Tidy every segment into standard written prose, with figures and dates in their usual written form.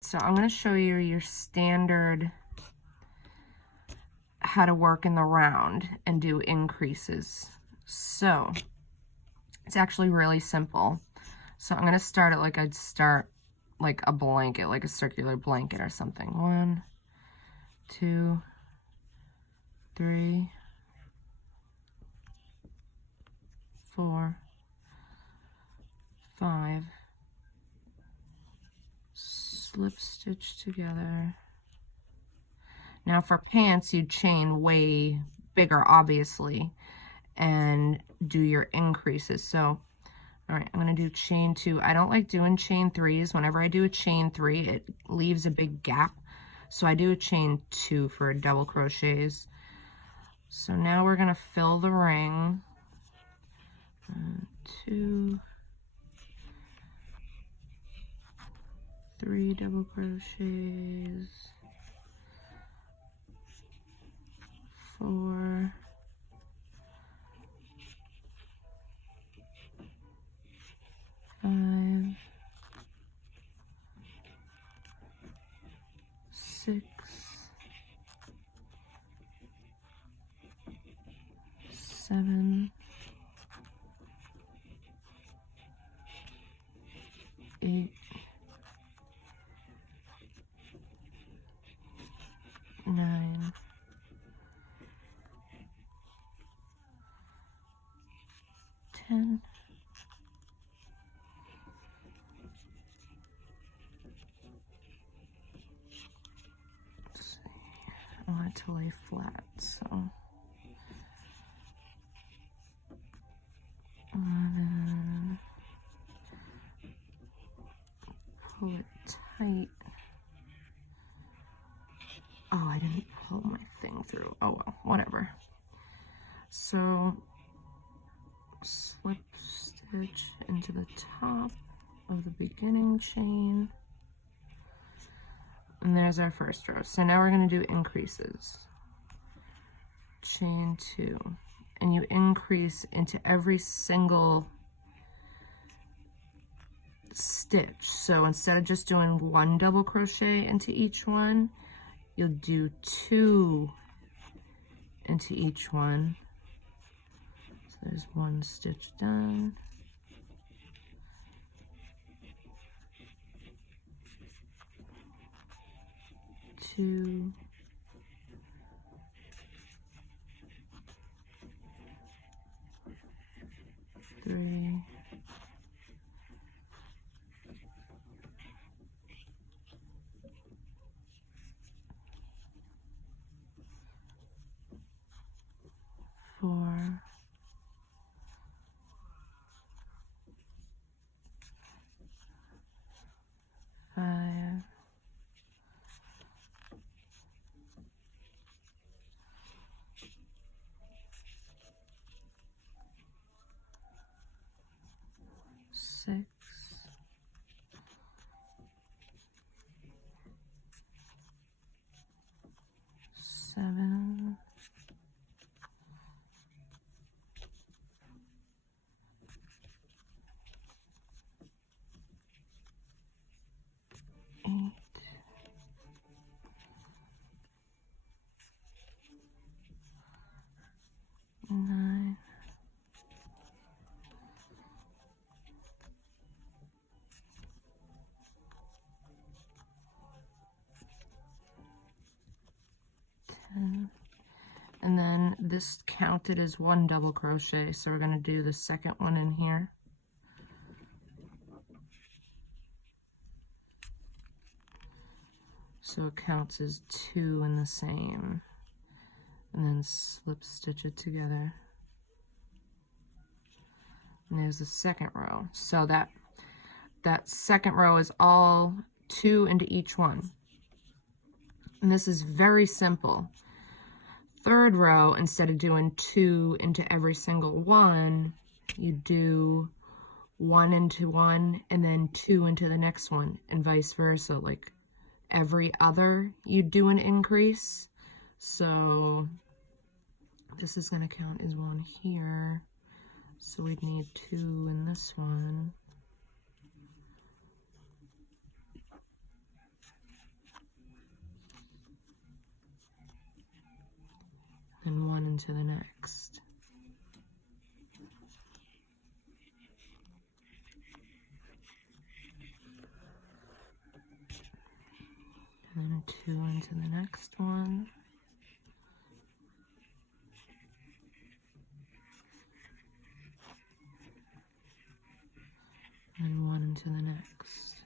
So I'm going to show you your standard how to work in the round and do increases. So it's actually really simple. So I'm going to start it like I'd start like a blanket, like a circular blanket or something. 1, 2, 3, 4, 5, slip stitch together. Now for pants, you'd chain way bigger, obviously, and do your increases. So, all right, I'm gonna do chain 2. I don't like doing chain 3s. Whenever I do a chain 3, it leaves a big gap. So I do a chain 2 for double crochets. So now we're gonna fill the ring. 2, 3 double crochets, 4, 5, 6, 7, 8, 9, 10, 11. I want it to lay flat, so 11. Pull it tight. Oh, I didn't pull my thing through. Oh well, whatever. So slip stitch into the top of the beginning chain. And there's our first row. So now we're going to do increases. Chain 2. And you increase into every single stitch. So instead of just doing 1 double crochet into each one, you'll do 2 into each one. So there's 1 stitch done. 2, 3, 4, 5, 6, 7, 8, 9, 10. And then this counted as 1 double crochet, so we're going to do the second one in here. So it counts as 2 in the same. And then slip stitch it together. And there's the second row. So that second row is all 2 into each one. And this is very simple. Third row, instead of doing 2 into every single one, you do 1 into one and then 2 into the next one, and vice versa. Like every other, you do an increase. So this is going to count as 1 here. So we'd need 2 in this one. into the next. And then 2 into the next one. And 1 into the next.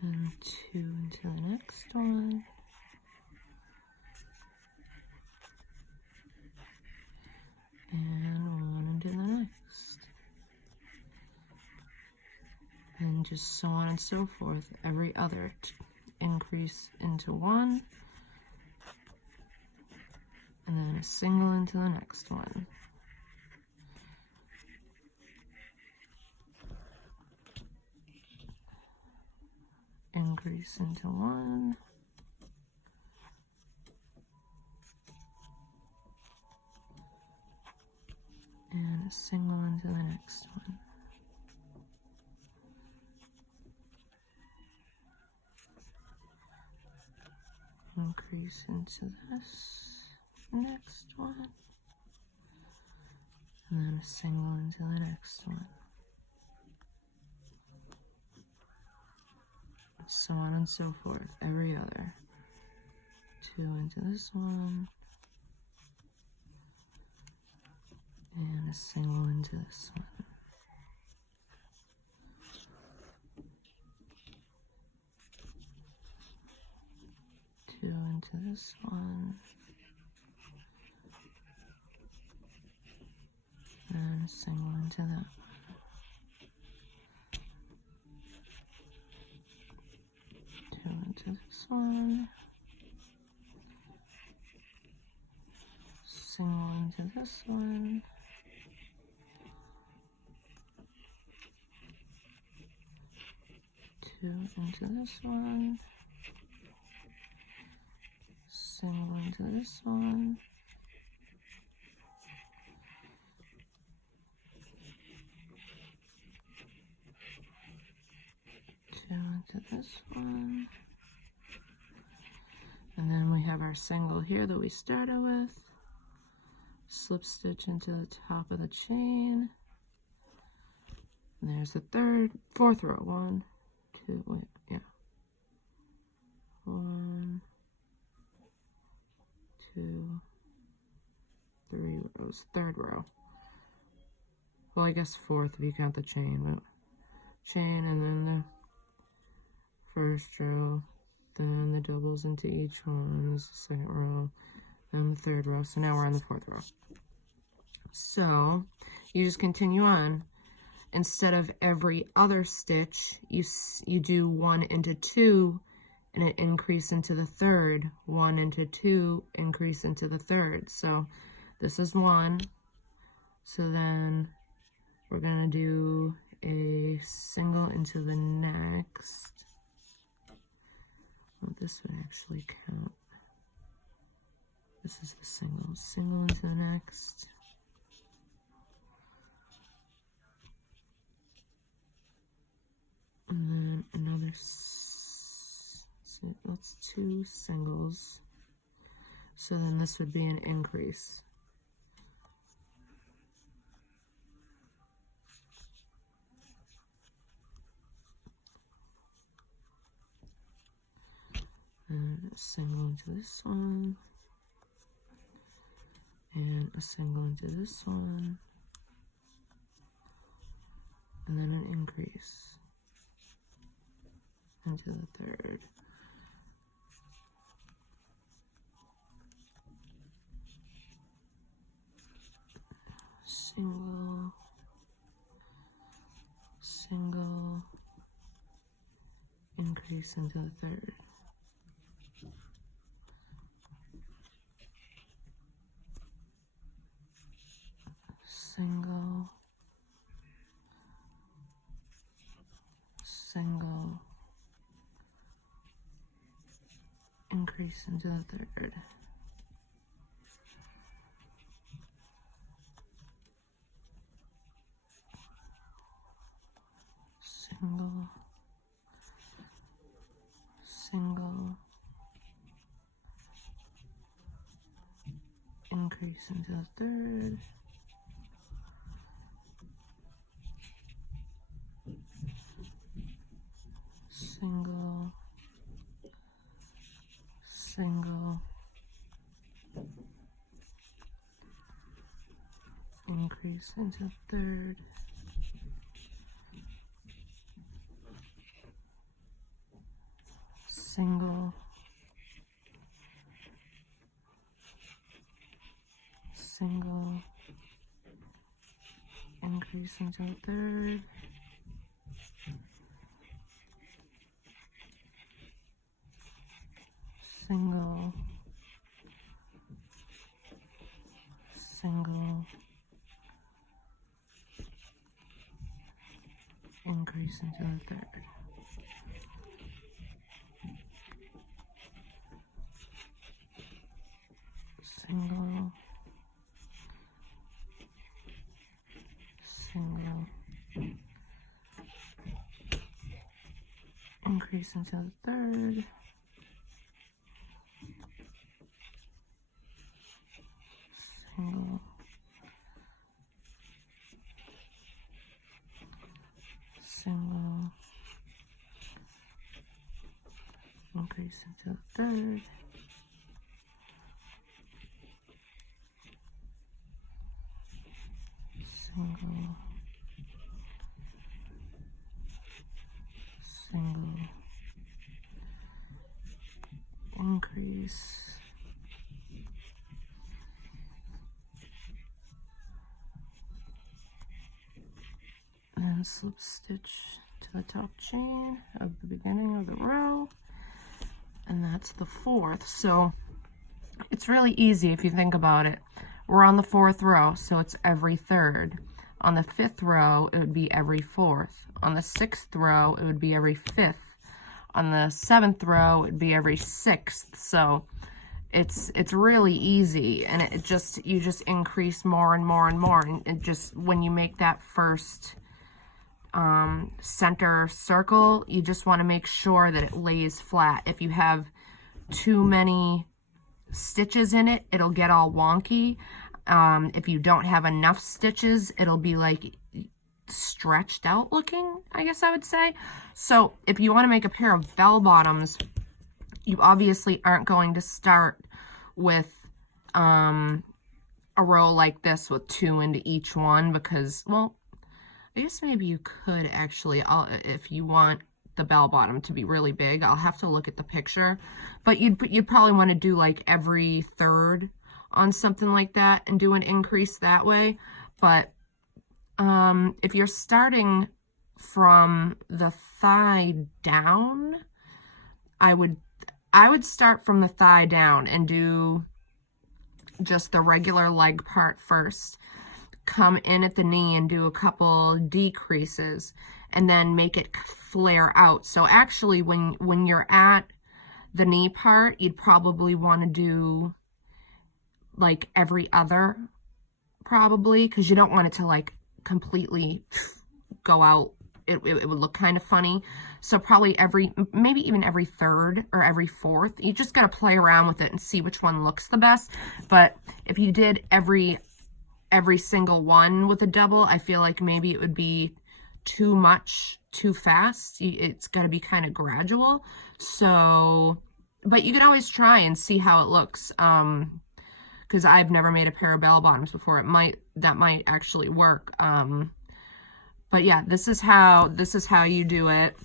And 2 into the next one. And 1 into the next. And just so on and so forth. Every other increase into 1. And then a single into the next one. Increase into 1. And a single into the next one. Increase into this next one. And then a single into the next one. So on and so forth, every other. 2 into this one. And a single into this one. 2 into this one. And a single into that one. 2 into this one. Single into this one. 2 into this one. Single into this one. 2 into this one. And then we have our single here that we started with. Slip stitch into the top of the chain. And there's the fourth row. 1, 2, wait, yeah. 1, 2, 3 rows. Third row. Well, I guess fourth if you count the chain, but chain and then the first row, then the doubles into each one is the second row, then the third row. So now we're on the fourth row. So you just continue on. Instead of every other stitch, you do 1 into 2 and it increase into the third. 1 into 2, increase into the third. So this is 1. So then we're gonna do a single into the next. Well, this would actually count. This is the single. Single into the next. And then another, so that's 2 singles. So then this would be an increase. And a single into this one. And a single into this one. And then an increase into the third. Single, single, increase into the third. Single, single, increase into the third. Single, single, increase into the third, single, single, increase into the third, single, single, increase into the third, single, single, increase into the third, single, single, increase into the third, single, single, increase into the third, single, single, increase, and slip stitch to the top chain of the beginning of the row, and that's the fourth. So it's really easy if you think about it. We're on the fourth row, so it's every third. On the fifth row, it would be every fourth. On the sixth row, it would be every fifth. On the seventh row, it'd be every sixth. So it's really easy, and you just increase more and more and more. And it just, when you make that first center circle, you just want to make sure that it lays flat. If you have too many stitches in it, it'll get all wonky. If you don't have enough stitches, it'll be like stretched out looking, I guess I would say. So if you want to make a pair of bell bottoms, you obviously aren't going to start with a row like this with 2 into each one, because, well, I guess maybe you could actually, if you want the bell bottom to be really big, I'll have to look at the picture, but you'd probably want to do like every third on something like that and do an increase that way. But if you're starting from the thigh down, I would start from the thigh down and do just the regular leg part first. Come in at the knee and do a couple decreases, and then make it flare out. So actually, when you're at the knee part, you'd probably want to do like every other, probably, because you don't want it to like completely go out. It would look kind of funny. So probably maybe even every third or every fourth. You just got to play around with it and see which one looks the best. But if you did every single one with a double, I feel like maybe it would be too much, too fast. It's got to be kind of gradual. So, but you can always try and see how it looks. Because I've never made a pair of bell bottoms before. That might actually work. But yeah, this is how you do it.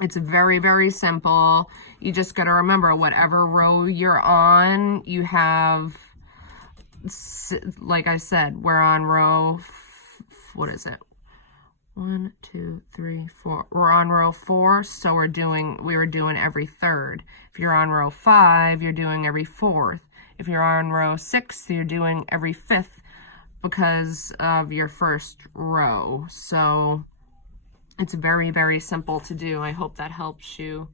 It's very, very simple. You just got to remember, whatever row you're on, you have, like I said, we're on row, what is it? 1, 2, 3, 4. We're on row 4, so we were doing every third. If you're on row 5, you're doing every fourth. If you're on row 6, you're doing every fifth because of your first row. So it's very, very simple to do. I hope that helps you